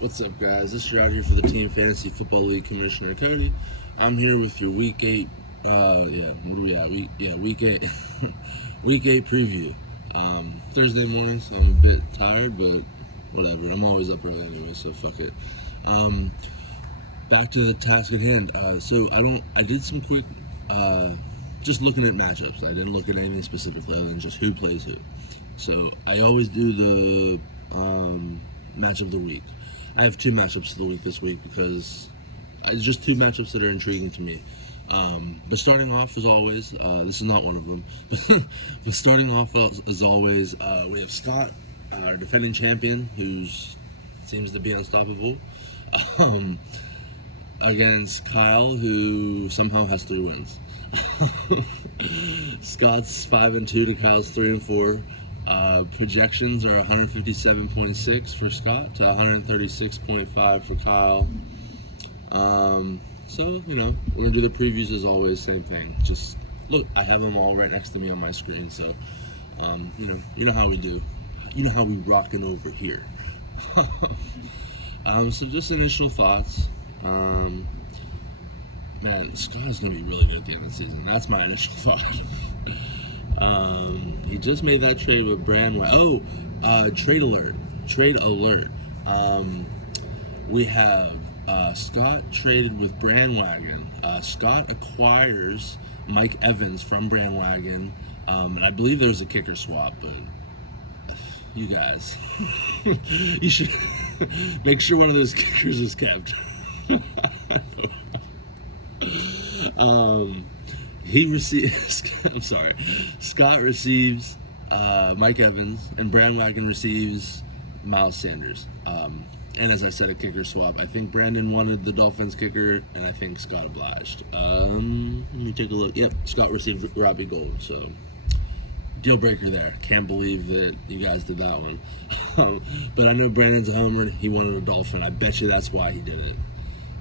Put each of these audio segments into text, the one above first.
What's up, guys? This is out here for the Team Fantasy Football League Commissioner Cody. I'm here with your Week 8, what are we at? Week 8, Week 8 preview. Thursday morning, so I'm a bit tired, but whatever. I'm always up early anyway, so fuck it. Back to the task at hand. I did some quick, just looking at matchups. I didn't look at anything specifically other than just who plays who. So I always do the matchup of the week. I have two matchups of the week this week because it's just two matchups that are intriguing to me. But starting off, as always, this is not one of them. But starting off, as always, we have Scott, our defending champion, who seems to be unstoppable, against Kyle, who somehow has 3 wins. Scott's 5-2 to Kyle's 3-4. Projections are 157.6 for Scott to 136.5 for Kyle. So, we're going to do the previews as always, same thing. Just, look, I have them all right next to me on my screen, so, you know how we do. You know how we rocking over here. So just initial thoughts. Man, Scott is going to be really good at the end of the season. That's my initial thought. He just made that trade with Brandway. Trade alert. We have Scott traded with Brandwagon. Scott acquires Mike Evans from Brandwagon, and I believe there was a kicker swap, but you guys, you should make sure one of those kickers is kept. Scott receives Mike Evans, and Brandwagon receives Miles Sanders. And as I said, a kicker swap. I think Brandon wanted the Dolphins kicker, and I think Scott obliged. Let me take a look. Yep, Scott received Robbie Gould, so deal breaker there. Can't believe that you guys did that one. But I know Brandon's a homer. He wanted a Dolphin. I bet you that's why he did it.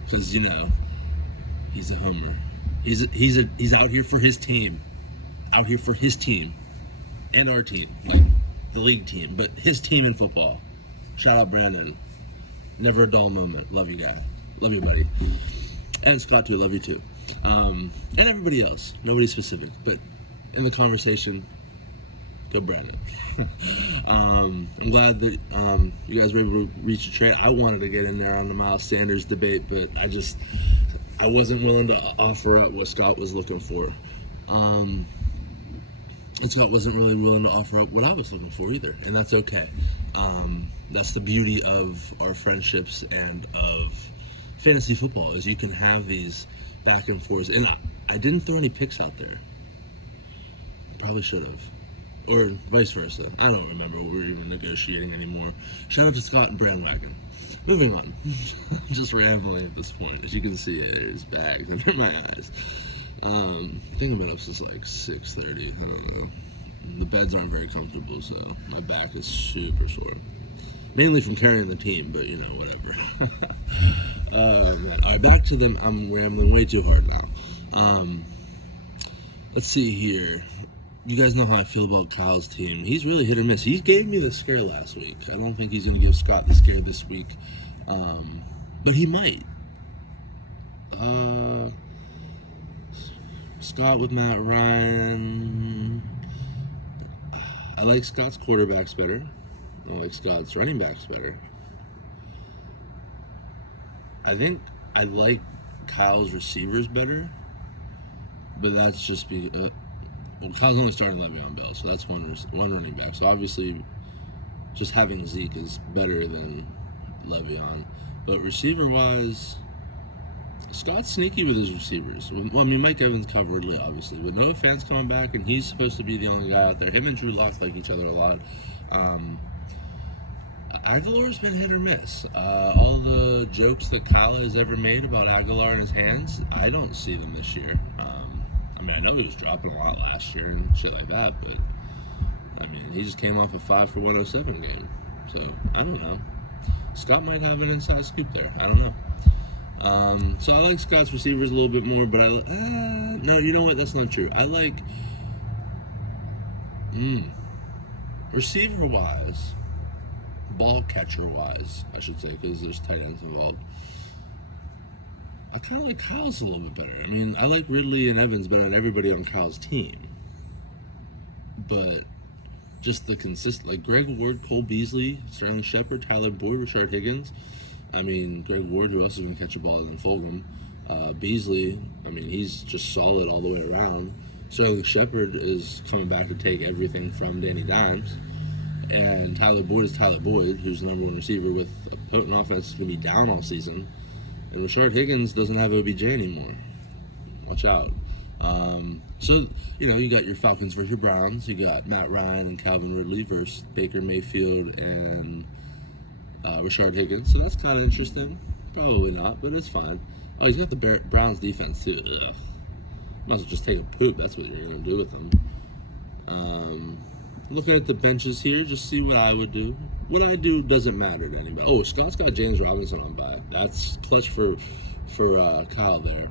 Because, he's a homer. He's out here for his team. Out here for his team. And our team. Like, the league team. But his team in football. Shout out Brandon. Never a dull moment. Love you, guy. Love you, buddy. And Scott, too. Love you, too. And everybody else. Nobody specific. But in the conversation, go Brandon. I'm glad that you guys were able to reach a trade. I wanted to get in there on the Miles Sanders debate, but I wasn't willing to offer up what Scott was looking for. And Scott wasn't really willing to offer up what I was looking for either, and that's okay. That's the beauty of our friendships and of fantasy football, is you can have these back and forths. And I didn't throw any picks out there. Probably should have. Or vice versa. I don't remember what we were even negotiating anymore. Shout out to Scott and Brandwagon. Moving on. I'm just rambling at this point. As you can see, there's bags under my eyes. I think I've been up since like 6:30. I don't know. The beds aren't very comfortable, so my back is super sore. Mainly from carrying the team, but whatever. Alright, back to them. I'm rambling way too hard now. Let's see here. You guys know how I feel about Kyle's team. He's really hit or miss. He gave me the scare last week. I don't think he's going to give Scott the scare this week. But he might. Scott with Matt Ryan. I like Scott's quarterbacks better. I like Scott's running backs better. I think I like Kyle's receivers better. But that's just Kyle's only starting Le'Veon Bell, so that's one running back. So obviously, just having Zeke is better than Le'Veon. But receiver-wise, Scott's sneaky with his receivers. Well, Mike Evans covered, obviously. With Noah Fant's coming back, and he's supposed to be the only guy out there. Him and Drew Lock like each other a lot. Aguilar's been hit or miss. All the jokes that Kyle has ever made about Aguilar in his hands, I don't see them this year. I know he was dropping a lot last year and shit like that, but he just came off a 5 for 107 game. So I don't know. Scott might have an inside scoop there. I don't know. So I like Scott's receivers a little bit more, but no, you know what? That's not true. I like receiver-wise, ball catcher wise, I should say, because there's tight ends involved. I kind of like Kyle's a little bit better. I mean, I like Ridley and Evans better than everybody on Kyle's team. But just the consistent, like Greg Ward, Cole Beasley, Sterling Shepard, Tyler Boyd, Rashard Higgins. I mean, Greg Ward, who else is going to catch a ball than Fulgham. Beasley, I mean, he's just solid all the way around. Sterling Shepard is coming back to take everything from Danny Dimes. And Tyler Boyd is Tyler Boyd, who's the number one receiver with a potent offense, going to be down all season. And Rashard Higgins doesn't have OBJ anymore. Watch out. So, you know, you got your Falcons versus your Browns. You got Matt Ryan and Calvin Ridley versus Baker Mayfield and Rashard Higgins. So that's kind of interesting. Probably not, but it's fine. Oh, he's got the Browns defense, too. Ugh. Might as well just take a poop. That's what you're going to do with them. Looking at the benches here, just see what I would do. What I do doesn't matter to anybody. Oh, Scott's got James Robinson on bye. That's clutch for Kyle there.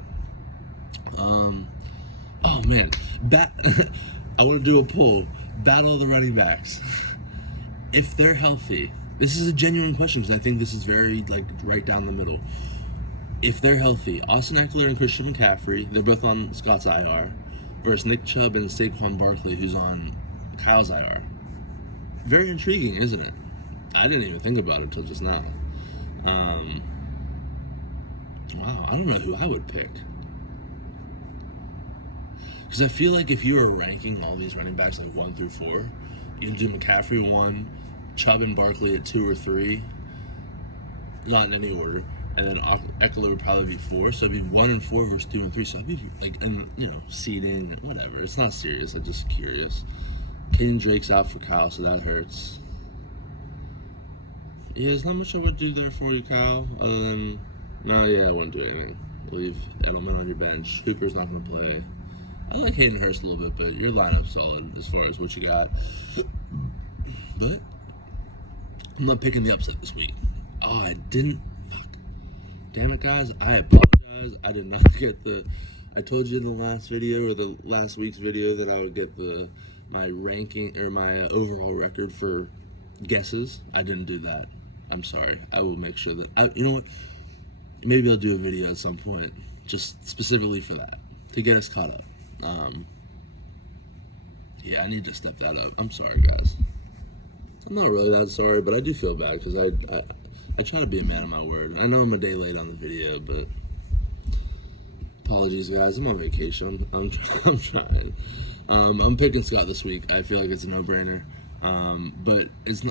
Oh man, I want to do a poll. Battle of the running backs. If they're healthy, this is a genuine question because I think this is very like right down the middle. If they're healthy, Austin Eckler and Christian McCaffrey, they're both on Scott's IR, versus Nick Chubb and Saquon Barkley, who's on Kyle's IR. Very intriguing, isn't it? I didn't even think about it until just now. Wow, I don't know who I would pick. Because I feel like if you were ranking all these running backs like 1 through 4, you'd do McCaffrey 1, Chubb and Barkley at 2 or 3, not in any order, and then Eckler would probably be 4, so it'd be 1 and 4 versus 2 and 3. So I'd be like, and you know, seeding, whatever. It's not serious. I'm just curious. Kenyon Drake's out for Kyle, so that hurts. Yeah, there's not much I would do there for you, Kyle, other than, no, yeah, I wouldn't do anything. Leave Edelman on your bench. Hooper's not going to play. I like Hayden Hurst a little bit, but your lineup's solid as far as what you got. But I'm not picking the upset this week. Oh, I didn't. Fuck. Damn it, guys. I apologize. I did not get I told you in the last video or the last week's video that I would get my ranking or my overall record for guesses. I didn't do that. I'm sorry. I will make sure that you know what? Maybe I'll do a video at some point just specifically for that to get us caught up. Yeah, I need to step that up. I'm sorry, guys. I'm not really that sorry, but I do feel bad because I try to be a man of my word. I know I'm a day late on the video, but apologies, guys. I'm on vacation. I'm trying. I'm picking Scott this week. I feel like it's a no-brainer. But it's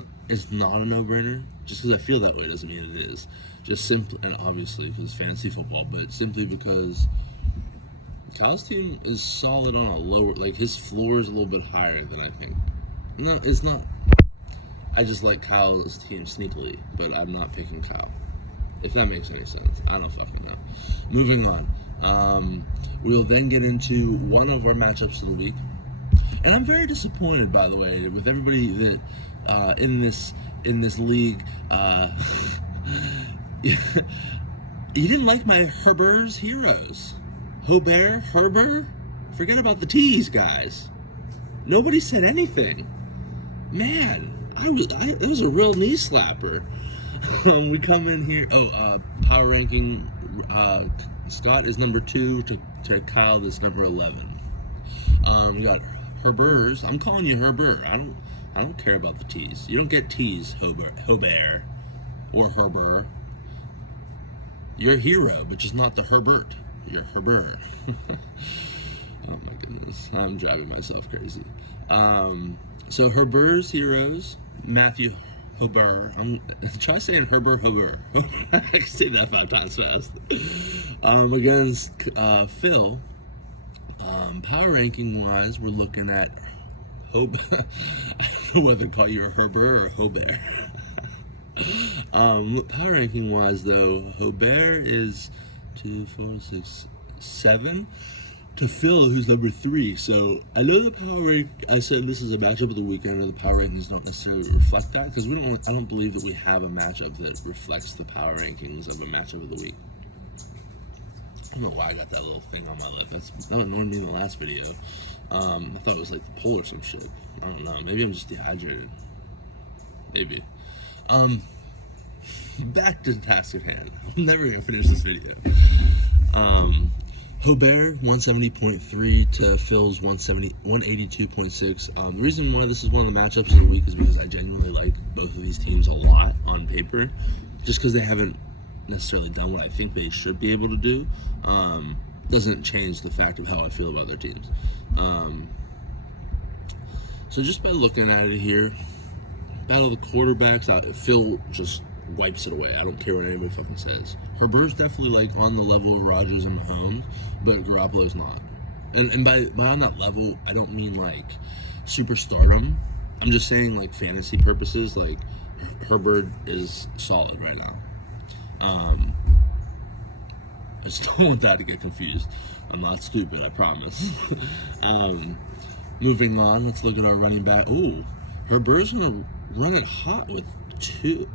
not a no-brainer. Just because I feel that way doesn't mean it is. Just simply, and obviously because fantasy football, but simply because Kyle's team is solid on a lower, like his floor is a little bit higher than I think. No, it's not. I just like Kyle's team sneakily, but I'm not picking Kyle. If that makes any sense. I don't fucking know. Moving on. We'll then get into one of our matchups of the week. And I'm very disappointed, by the way, with everybody that in this league. You didn't like my Herber's Heroes. Herber? Forget about the T's, guys. Nobody said anything. Man, it was a real knee slapper. We come in here. Power ranking. Scott is number 2 to Kyle is number 11. We got Herber's. I'm calling you Herber. I don't care about the T's. You don't get T's, Hobert or Herber. You're a hero, but just not the Herbert. You're Herber. Oh my goodness, I'm driving myself crazy. So Herber's Heroes, Matthew Hober. Try saying Herbert. I can say that 5 times fast. Against Phil. Power ranking wise, we're looking at I don't know whether to call you a Herbert or Hobert. Power ranking wise though, Hobert is 2, 4, 6, 7 to Phil, who's number 3. So I know the power rank. I said this is a matchup of the week. I know the power rankings don't necessarily reflect that because I don't believe that we have a matchup that reflects the power rankings of a matchup of the week. I don't know why I got that little thing on my lip. That annoyed me in the last video. I thought it was like the pole or some shit. I don't know. Maybe I'm just dehydrated. Maybe. Back to the task at hand. I'm never gonna finish this video. Ohftt 170.3 to Phil's 182.6. The reason why this is one of the matchups of the week is because I genuinely like both of these teams a lot on paper, just because they haven't necessarily done what I think they should be able to do. Doesn't change the fact of how I feel about their teams. So just by looking at it here, battle of the quarterbacks, Phil just wipes it away. I don't care what anybody fucking says. Herbert's definitely like on the level of Rodgers and Mahomes, but Garoppolo's not. And by on that level, I don't mean like superstardom. I'm just saying like fantasy purposes. Like Herbert is solid right now. I just don't want that to get confused. I'm not stupid, I promise. Moving on, let's look at our running back. Oh, Herbert's gonna run it hot with two.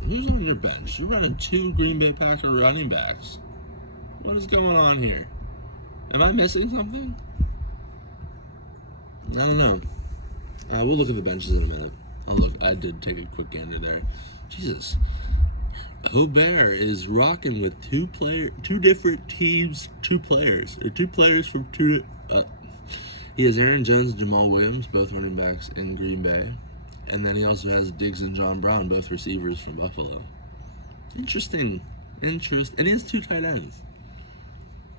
Who's on your bench? You're running two Green Bay Packer running backs. What is going on here? Am I missing something? I don't know. We'll look at the benches in a minute. I did take a quick gander there. Jesus. Ohftt is rocking with two different teams, two players from two. He has Aaron Jones and Jamal Williams, both running backs in Green Bay. And then he also has Diggs and John Brown, both receivers from Buffalo. Interesting. And he has two tight ends.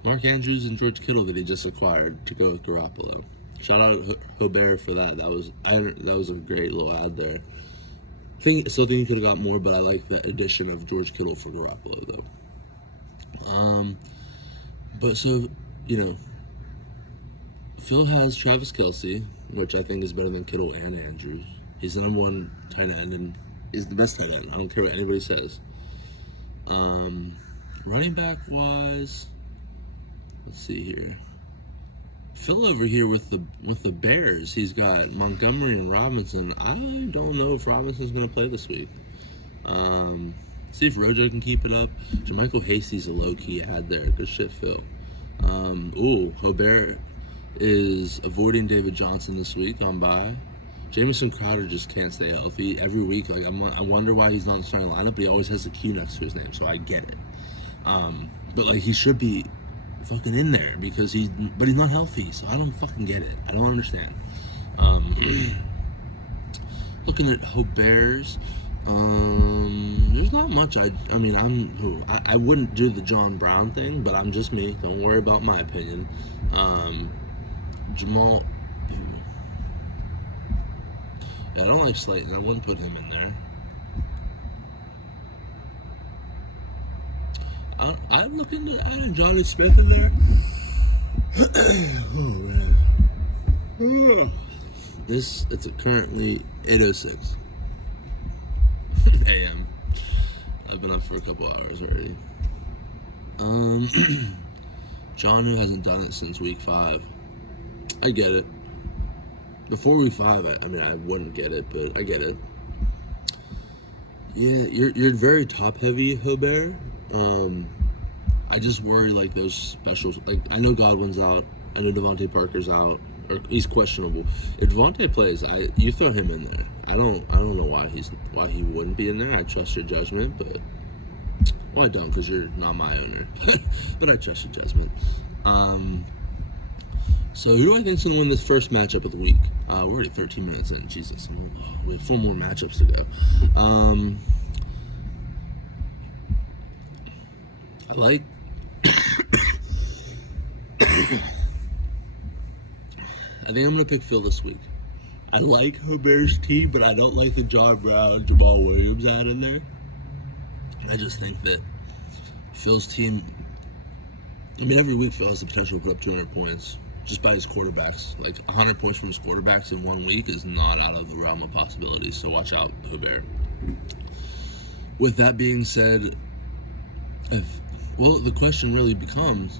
Mark Andrews and George Kittle that he just acquired to go with Garoppolo. Shout out Ohftt for that. That was a great little ad there. Still think he could have got more, but I like the addition of George Kittle for Garoppolo though. But so, Phil has Travis Kelce, which I think is better than Kittle and Andrews. He's the number one tight end and is the best tight end. I don't care what anybody says. Running back wise, let's see here. Phil over here with the Bears, he's got Montgomery and Robinson. I don't know if Robinson's gonna play this week. See if Rojo can keep it up. Jermichael Hasty's a low-key ad there. Good shit, Phil. Ohftt is avoiding David Johnson this week on bye. Jamison Crowder just can't stay healthy. Every week, I wonder why he's not in the starting lineup, but he always has a Q next to his name, so I get it. But he should be fucking in there because he's not healthy, so I don't fucking get it. I don't understand. Looking at Ohftt's, there's not much. I wouldn't do the John Brown thing, but I'm just me. Don't worry about my opinion. Jamal. Yeah, I don't like Slayton. I wouldn't put him in there. I'm looking to add Johnny Smith in there. Oh man. It's currently 8:06 a.m. I've been up for a couple hours already. John, who hasn't done it since week 5. I get it. Before week 5, I wouldn't get it, but I get it. Yeah, you're very top heavy, Ohftt. I just worry those specials. I know Godwin's out. I know Devontae Parker's out, or he's questionable. If Devontae plays, you throw him in there. I don't know why he wouldn't be in there. I trust your judgment, but I don't because you're not my owner. But I trust your judgment. So who do I think's gonna win this first matchup of the week? We're already 13 minutes in. Jesus, we have 4 more matchups to go. I like. I think I'm gonna pick Phil this week. I like Ohftt's team, but I don't like the John Brown, Jamal Williams ad in there. I just think that Phil's team. Every week Phil has the potential to put up 200 points. Just by his quarterbacks. 100 points from his quarterbacks in 1 week is not out of the realm of possibilities, so watch out, Ohftt. With that being said, the question really becomes,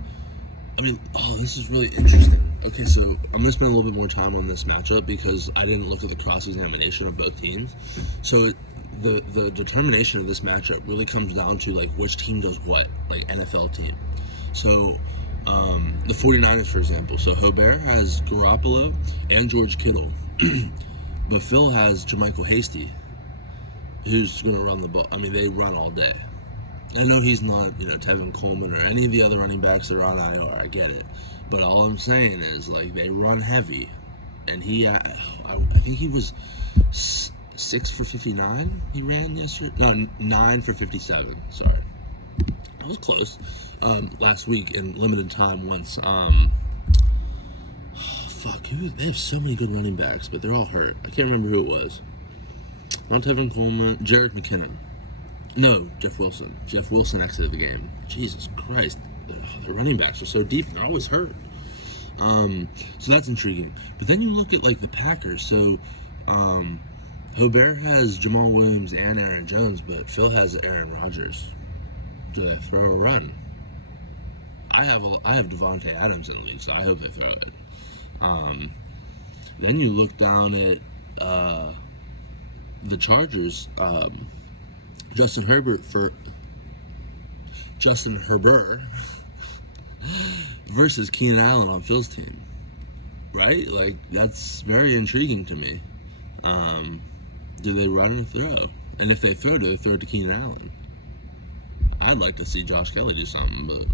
this is really interesting. Okay, so I'm going to spend a little bit more time on this matchup because I didn't look at the cross-examination of both teams. So the determination of this matchup really comes down to, which team does what, NFL team. So, the 49ers, for example. So Ohftt has Garoppolo and George Kittle, but Phil has Jermichael Hasty. who's going to run the ball. I mean, they run all day. I know he's not, Tevin Coleman or any of the other running backs that are on IR. I get it. But all I'm saying is, like, they run heavy. And I think he was 6 for 59 he ran yesterday. No, 9 for 57. Sorry. It was close. Last week in limited time once. They have so many good running backs, but they're all hurt. I can't remember who it was. Not Tevin Coleman. Jarek McKinnon. No, Jeff Wilson. Jeff Wilson exited the game. Jesus Christ. The running backs are so deep and they're always hurt. So that's intriguing. But then you look at, like, the Packers. So, Hobert has Jamal Williams and Aaron Jones, but Phil has Aaron Rodgers. Do they throw a run? I have Devontae Adams in the league, so I hope they throw it. Then you look down at the Chargers. Justin Herbert versus Keenan Allen on Phil's team, right? Like, that's very intriguing to me. Do they run or throw? And if they throw, do they throw it to Keenan Allen? I'd like to see Josh Kelly do something, but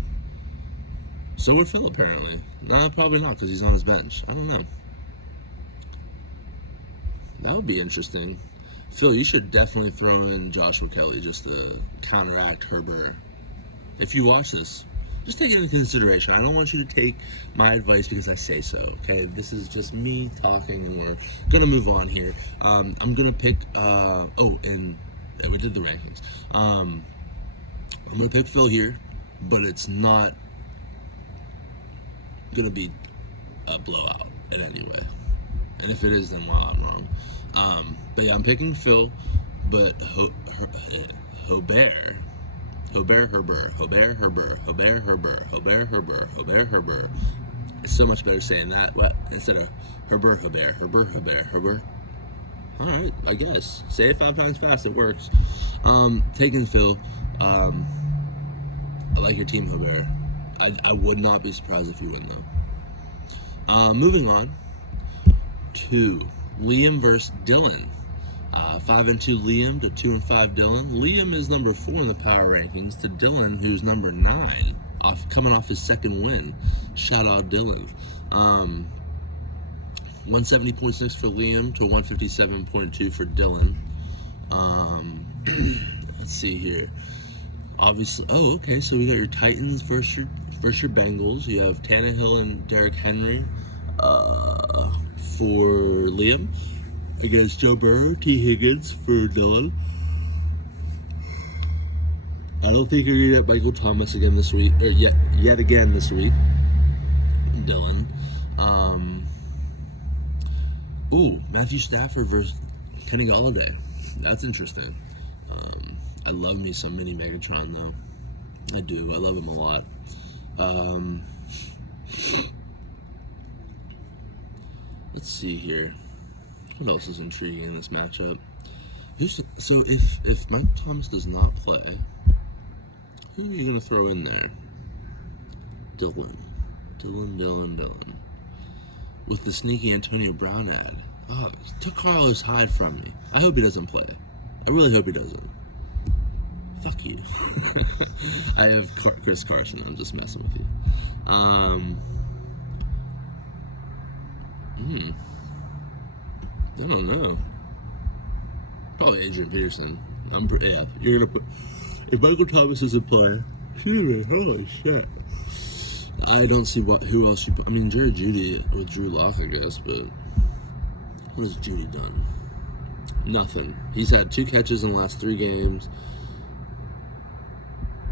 so would Phil, apparently. No, probably not, because he's on his bench. I don't know. That would be interesting. Phil, you should definitely throw in Joshua Kelly just to counteract Herbert. If you watch this, just take it into consideration. I don't want you to take my advice because I say so, okay? This is just me talking, and we're going to move on here. I'm going to pick, and we did the rankings. I'm going to pick Phil here, but it's not going to be a blowout in any way. And if it is, then wow, I'm wrong. But yeah, I'm picking Phil, but Hobert. It's so much better saying that instead of Hobert. All right, I guess. Say it 5 times fast, it works. Taking Phil. I like your team, Hobert. I would not be surprised if you win, though. Moving on to Liam versus Dylan. 5-2 Liam to 2-5 Dylan. Liam is number 4 in the power rankings to Dylan, who's number 9, coming off his second win. Shout out Dylan. 170.6 for Liam to 157.2 for Dylan. Let's see here. Obviously, okay. So we got your Titans versus your Bengals. You have Tannehill and Derrick Henry for Liam against Joe Burrow, T. Higgins for Dylan. I don't think you're gonna get Michael Thomas again this week, or yet again this week, Dylan. Matthew Stafford versus Kenny Golladay. That's interesting. I love me some mini Megatron, though. I do. I love him a lot. Let's see here. What else is intriguing in this matchup? So if Mike Thomas does not play, who are you going to throw in there? Dylan. With the sneaky Antonio Brown ad. Oh, he took Carlos Hyde from me. I hope he doesn't play. I really hope he doesn't. Fuck you. I have Chris Carson. I'm just messing with you. I don't know. Probably Adrian Peterson. You're gonna put if Michael Thomas isn't playing. Excuse me. Holy shit. I don't see who else you put. I mean, Jerry Jeudy with Drew Lock, I guess, but what has Jeudy done? Nothing. He's had 2 catches in the last 3 games.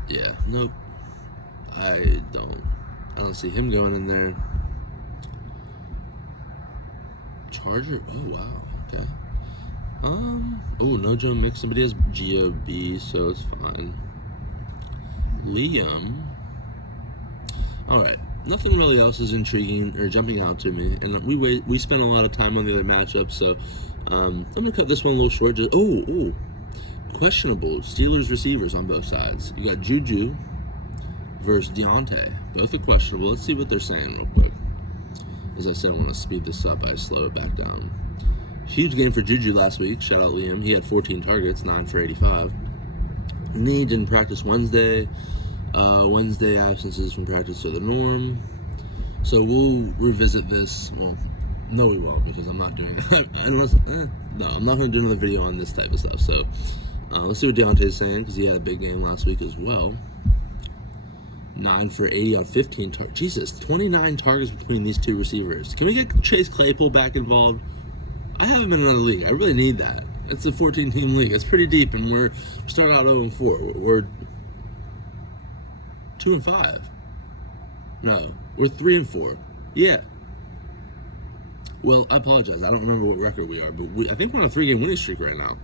Yeah, nope. I don't see him going in there. Charger? Oh, wow. Okay. No Joe Mixon, but he has GOB, so it's fine. Liam. Alright. Nothing really else is intriguing or jumping out to me. And we spent a lot of time on the other matchups, so I'm going to cut this one a little short. Questionable Steelers receivers on both sides. You got Juju versus Deontay. Both are questionable. Let's see what they're saying real quick. As I said, I want to speed this up. I slow it back down. Huge game for Juju last week. Shout out Liam. He had 14 targets, 9 for 85. Nee didn't practice Wednesday. Wednesday absences from practice are the norm. So we'll revisit this. Well, no, we won't, because I'm not doing it. No, I'm not going to do another video on this type of stuff. So let's see what Deontay's saying, because he had a big game last week as well. 9 for 80 on 15 targets. Jesus, 29 targets between these two receivers. Can we get Chase Claypool back involved? I have him in another league. I really need that. It's a 14-team league. It's pretty deep, and we're starting out 0-4. We're 2-5. No, we're 3-4. Yeah. Well, I apologize. I don't remember what record we are, but I think we're on a 3-game winning streak right now.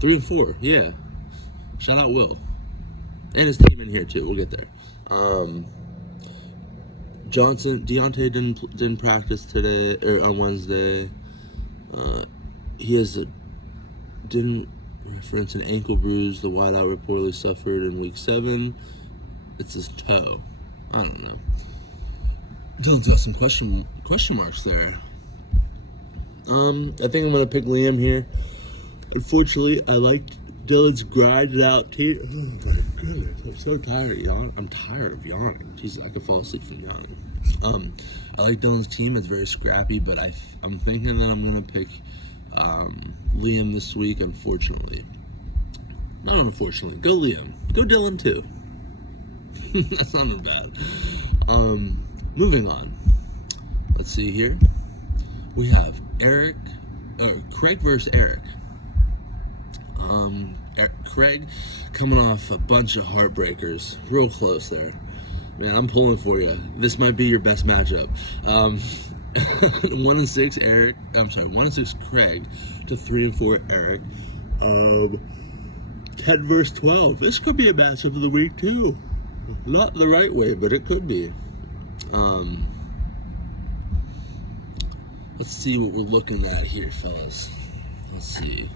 3-4. Yeah. Shout out Will and his team in here too. We'll get there. Deontay didn't practice today or on Wednesday. He didn't reference an ankle bruise the wideout reportedly suffered in week 7. It's his toe. I don't know. Dylan's got some question marks there. I think I'm gonna pick Liam here. Unfortunately, I liked Dylan's grinded out team. Oh my goodness, I'm so tired of yawning. I'm tired of yawning. Jesus, I could fall asleep from yawning. I like Dylan's team. It's very scrappy, but I'm thinking that I'm gonna pick Liam this week. Unfortunately, not unfortunately. Go Liam. Go Dylan too. That sounded bad. Moving on. Let's see here. We have Craig versus Eric. Craig coming off a bunch of heartbreakers. Real close there. Man, I'm pulling for you. This might be your best matchup. 1-6 Eric. I'm sorry, 1-6 Craig to 3-4 Eric. 10 versus 12. This could be a matchup of the week too. Not the right way, but it could be. Let's see what we're looking at here, fellas. Let's see.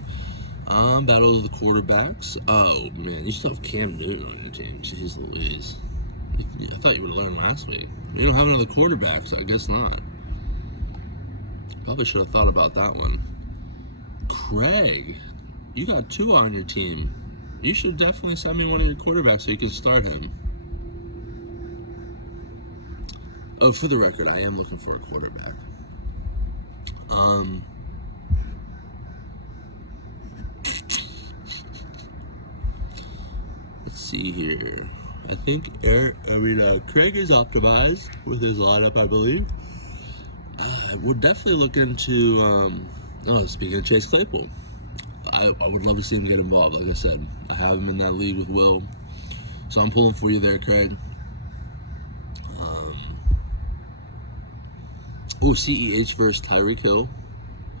Battle of the quarterbacks. Oh man, you still have Cam Newton on your team. Jeez Louise. I thought you would have learned last week. You don't have another quarterback, so I guess not. Probably should have thought about that one. Craig, you got 2 on your team. You should definitely send me one of your quarterbacks so you can start him. Oh, for the record, I am looking for a quarterback. Let's see here. I think Craig is optimized with his lineup, I believe. I would definitely look into, speaking of Chase Claypool, I would love to see him get involved. Like I said, I have him in that league with Will, so I'm pulling for you there, Craig. CEH versus Tyreek Hill.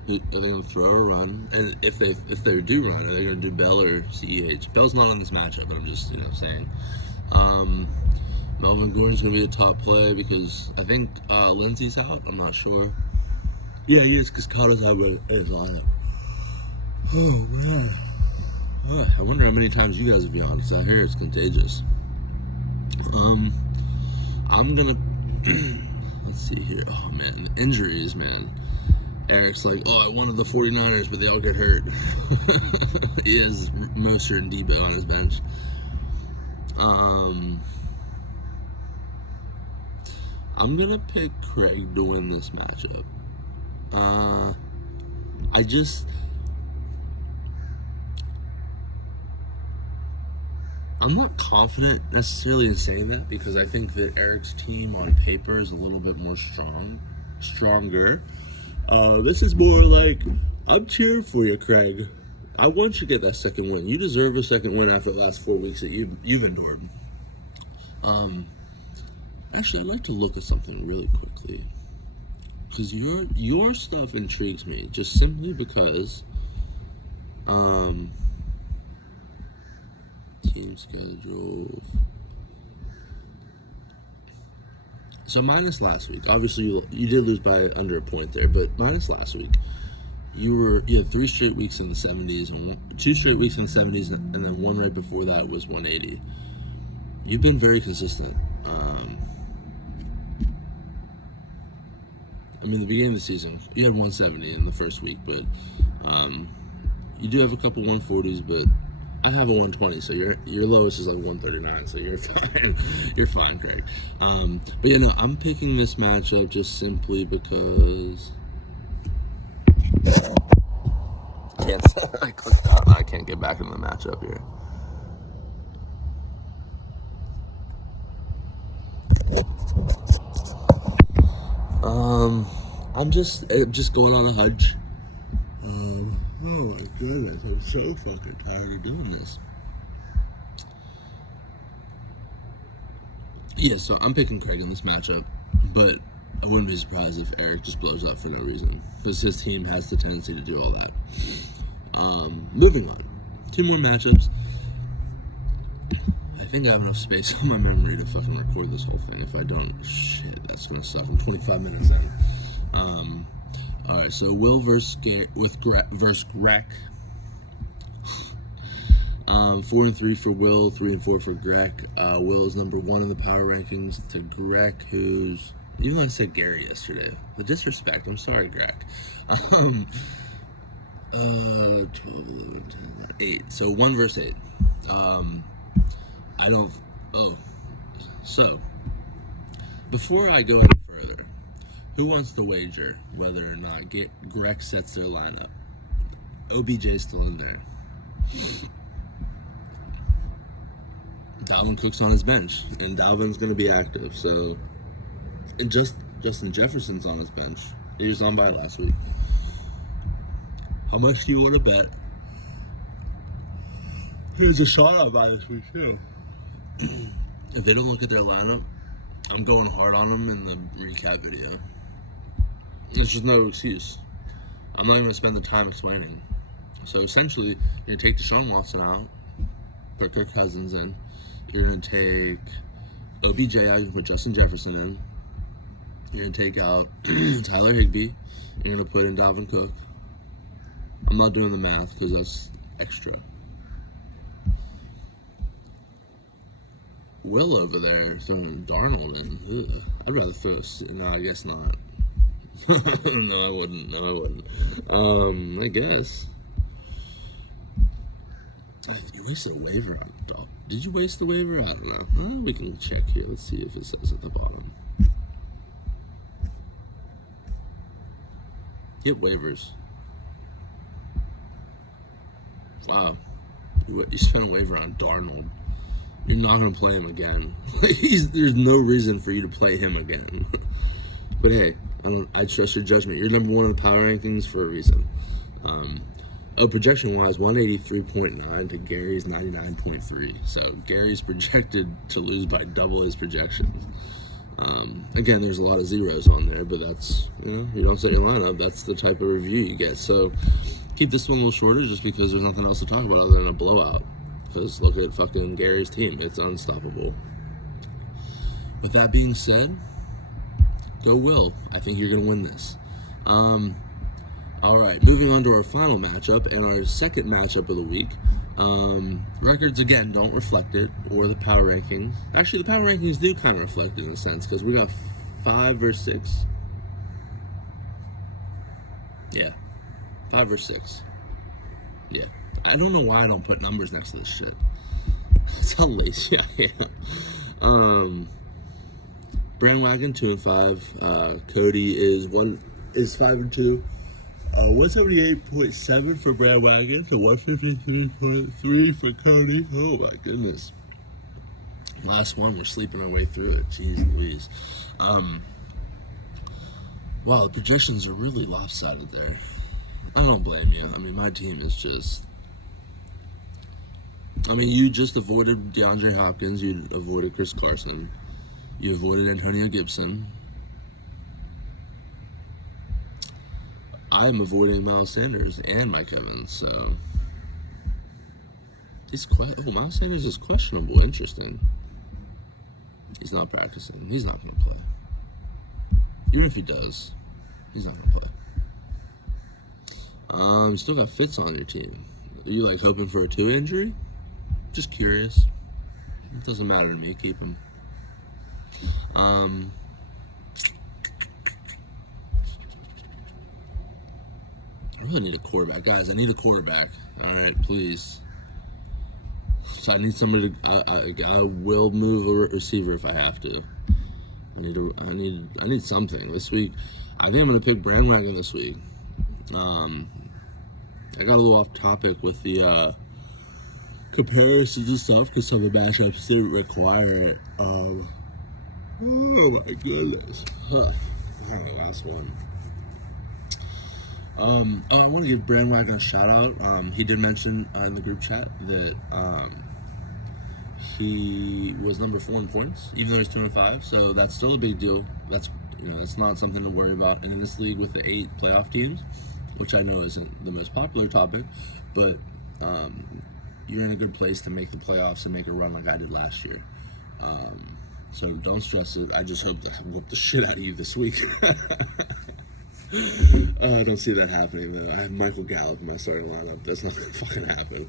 Are they going to throw or run? And if they do run, are they going to do Bell or CEH? Bell's not on this matchup, but I'm just saying. Melvin Gordon's going to be a top play because I think Lindsey's out. I'm not sure. Yeah, he is because Cotto's out in his lineup. Oh man, I wonder how many times you guys have yawned. Because out here it's contagious. I'm gonna. Let's see here. Oh man, the injuries, man. Eric's like, I wanted the 49ers, but they all get hurt. He has Mostert and Debo on his bench. I'm gonna pick Craig to win this matchup. I'm not confident necessarily in saying that because I think that Eric's team on paper is a little bit more stronger. This is more like, I'm cheering for you, Craig. I want you to get that second win. You deserve a second win after the last 4 weeks that you've endured. Actually, I'd like to look at something really quickly because your stuff intrigues me just simply because team schedule. So minus last week, obviously you did lose by under a point there, but minus last week, you had 3 straight weeks in the 70s and 2 straight weeks in the 70s, and then one right before that was 180. You've been very consistent. I mean, the beginning of the season, you had 170 in the first week, but you do have a couple 140s, but I have a 120, so your lowest is like 139, so you're fine. You're fine, Craig. But yeah, no, I'm picking this matchup just simply because I clicked out and I can't get back into the matchup here. I'm just going on a hunch. Oh my goodness, I'm so fucking tired of doing this. Yeah, so I'm picking Craig in this matchup, but I wouldn't be surprised if Eric just blows up for no reason, because his team has the tendency to do all that. Moving on, 2 more matchups. I think I have enough space on my memory to fucking record this whole thing. If I don't, shit, that's gonna suck. I'm 25 minutes in. All right, so Will versus Greg. 4 and 3 for Will, 3 and 4 for Greg. Will is number 1 in the power rankings to Greg, who's, even though I said Gary yesterday, the disrespect. I'm sorry, Greg. 12, 11, 10, 8. So 1 versus 8. So before I go any further, who wants to wager whether or not Greg sets their lineup? OBJ's still in there. Dalvin Cook's on his bench, and Dalvin's going to be active. So, and Justin Jefferson's on his bench. He was on by last week. How much do you want to bet? Here's a shot on by this week too. If they don't look at their lineup, I'm going hard on them in the recap video. There's just no excuse. I'm not even going to spend the time explaining. So essentially, you're going to take Deshaun Watson out, put Kirk Cousins in. You're going to take OBJ out, you can put Justin Jefferson in. You're going to take out Tyler Higbee. You're going to put in Dalvin Cook. I'm not doing the math because that's extra. Will over there throwing Darnold in. Ugh. I'd rather throw. No, I guess not. No, I wouldn't. I guess. You wasted a waiver on the dog. Did you waste the waiver? I don't know. We can check here. Let's see if it says at the bottom. Get waivers. Wow. You spent a waiver on Darnold. You're not going to play him again. There's no reason for you to play him again. But hey, I trust your judgment. You're number 1 in the power rankings for a reason. Projection-wise, 183.9 to Gary's 99.3. So Gary's projected to lose by double his projections. Again, there's a lot of zeros on there, but that's, you don't set your lineup. That's the type of review you get. So keep this one a little shorter just because there's nothing else to talk about other than a blowout. Because look at fucking Gary's team. It's unstoppable. With that being said, go Will. I think you're going to win this. All right, moving on to our final matchup and our second matchup of the week. Records, again, don't reflect it, or the power rankings. Actually, the power rankings do kind of reflect it in a sense, because we got 5 versus 6. Yeah, 5 versus 6. Yeah, I don't know why I don't put numbers next to this shit. That's how lazy I am. Brandwagon 2 and 5. Cody is 5 and 2. 178.7 for Brandwagon to 153.3 for Cody. Oh my goodness. Last one, we're sleeping our way through it. Jeez Louise. Wow, the projections are really lopsided there. I don't blame you. I mean, my team is just... you just avoided DeAndre Hopkins. You avoided Chris Carson. You avoided Antonio Gibson. I'm avoiding Miles Sanders and Mike Evans, so... Miles Sanders is questionable. Interesting. He's not practicing. He's not going to play. Even if he does, he's not going to play. You still got Fitz on your team. Are you, hoping for a 2 injury? Just curious. It doesn't matter to me. Keep him. really need a quarterback, guys. I need a quarterback. All right, please. So I need somebody to. I will move a receiver if I have to. I need something this week. I think I'm gonna pick Brandwagon this week. I got a little off topic with the comparisons and stuff because some of the matchups didn't require it. Oh my goodness. Huh. I don't know, last one. I want to give Brandwagon a shout out. He did mention in the group chat that he was number 4 in points, even though he's 2-5. So that's still a big deal. That's that's not something to worry about. And in this league with the 8 playoff teams, which I know isn't the most popular topic, but you're in a good place to make the playoffs and make a run like I did last year. So don't stress it. I just hope to whoop the shit out of you this week. I don't see that happening though. I have Michael Gallup in my starting lineup. That's not gonna fucking happen.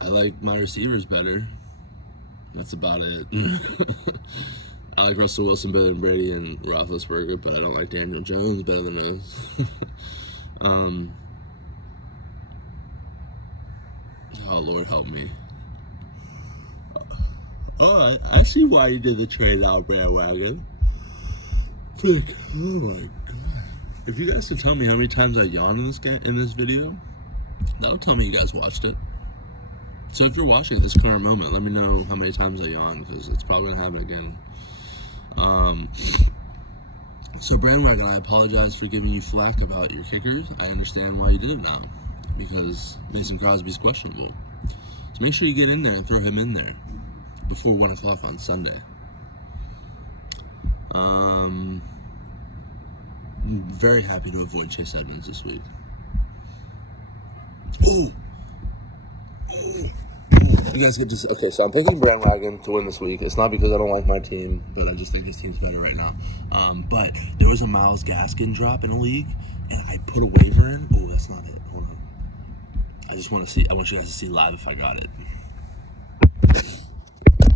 I like my receivers better. That's about it. I like Russell Wilson better than Brady and Roethlisberger, but I don't like Daniel Jones better than those. Oh Lord, help me. Oh, I see why you did the trade out, Brandwagon. Frick. Oh my god. If you guys can tell me how many times I yawned in this video, that'll tell me you guys watched it. So if you're watching at this current moment, let me know how many times I yawned, because it's probably gonna happen again. So Brandwagon, I apologize for giving you flack about your kickers. I understand why you did it now, because Mason Crosby's questionable. So make sure you get in there and throw him in there before 1 o'clock on Sunday. I'm very happy to avoid Chase Edmonds this week. Oh! You guys get to... Okay, so I'm picking Brandwagon to win this week. It's not because I don't like my team, but I just think his team's better right now. But there was a Myles Gaskin drop in a league, and I put a waiver in. Oh, that's not it. Hold on. I just want to see... I want you guys to see live if I got it.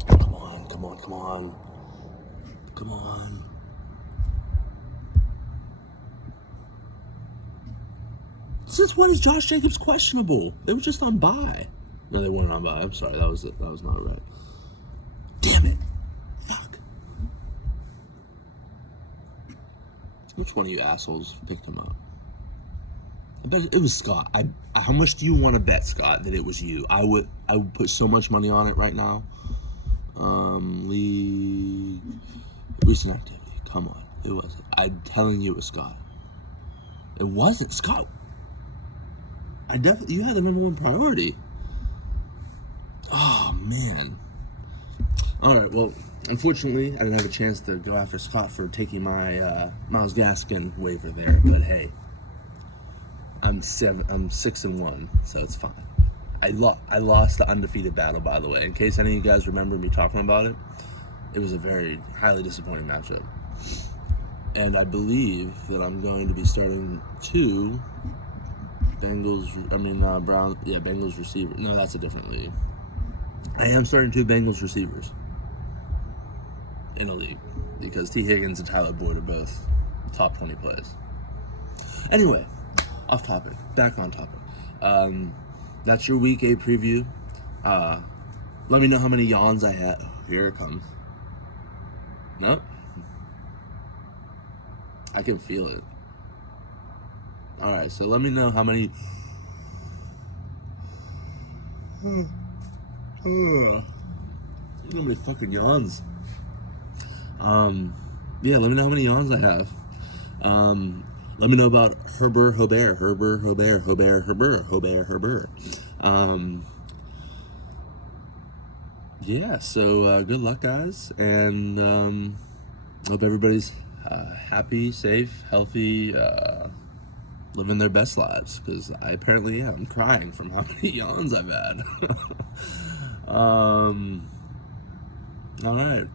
Come on, come on, come on. Come on. Since when is Josh Jacobs questionable? They were just on bye. No, they weren't on bye. I'm sorry. That was not right. Damn it. Fuck. Which one of you assholes picked him up? I bet it was Scott. How much do you want to bet, Scott, that it was you? I would put so much money on it right now. League recent activity. Come on. It wasn't. I'm telling you it was Scott. It wasn't Scott. You had the number 1 priority. Oh man. Alright, well, unfortunately I didn't have a chance to go after Scott for taking my Myles Gaskin waiver there, but hey. I'm 6-1, so it's fine. I lost the undefeated battle, by the way. In case any of you guys remember me talking about it, it was a very highly disappointing matchup. And I believe that I'm going to be starting 2 Bengals receivers. No, that's a different league. I am starting 2 Bengals receivers in a league because T. Higgins and Tyler Boyd are both top 20 plays. Anyway, off topic, back on topic. That's your week 8 preview. Let me know how many yawns I had. Oh, here it comes. Nope. I can feel it. Alright, so let me know how many... How many fucking yawns. Yeah, let me know how many yawns I have. Let me know about Herbert. Yeah, so good luck, guys, and hope everybody's happy, safe, healthy, living their best lives, because I apparently am. I'm crying from how many yawns I've had. All right.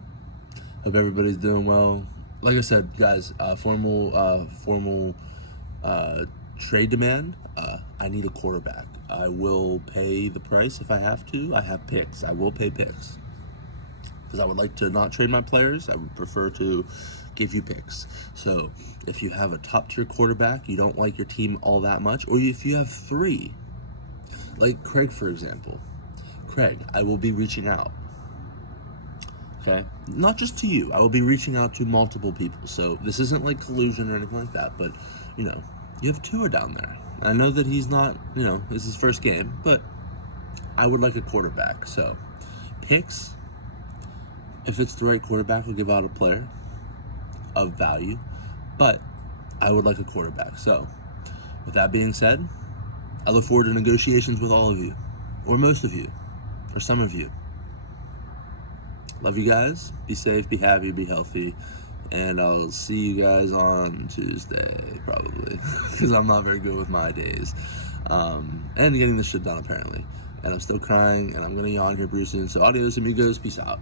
Hope everybody's doing well. Like I said, guys, formal trade demand. I need a quarterback. I will pay the price if I have to. I have picks. I will pay picks. because I would like to not trade my players. I would prefer to give you picks. So if you have a top tier quarterback, you don't like your team all that much, or if you have 3, like Craig, for example. Craig, I will be reaching out. Okay? Not just to you. I will be reaching out to multiple people. So this isn't like collusion or anything like that, but, you know, you have Tua down there. I know that he's not, you know, this is his first game, but I would like a quarterback. So picks, if it's the right quarterback, we'll give out a player of value, but I would like a quarterback. So with that being said, I look forward to negotiations with all of you, or most of you, or some of you. Love you guys. Be safe, be happy, be healthy. And I'll see you guys on Tuesday, probably, because I'm not very good with my days. And getting this shit done, apparently. And I'm still crying, and I'm going to yawn here pretty soon. So adios, amigos. Peace out.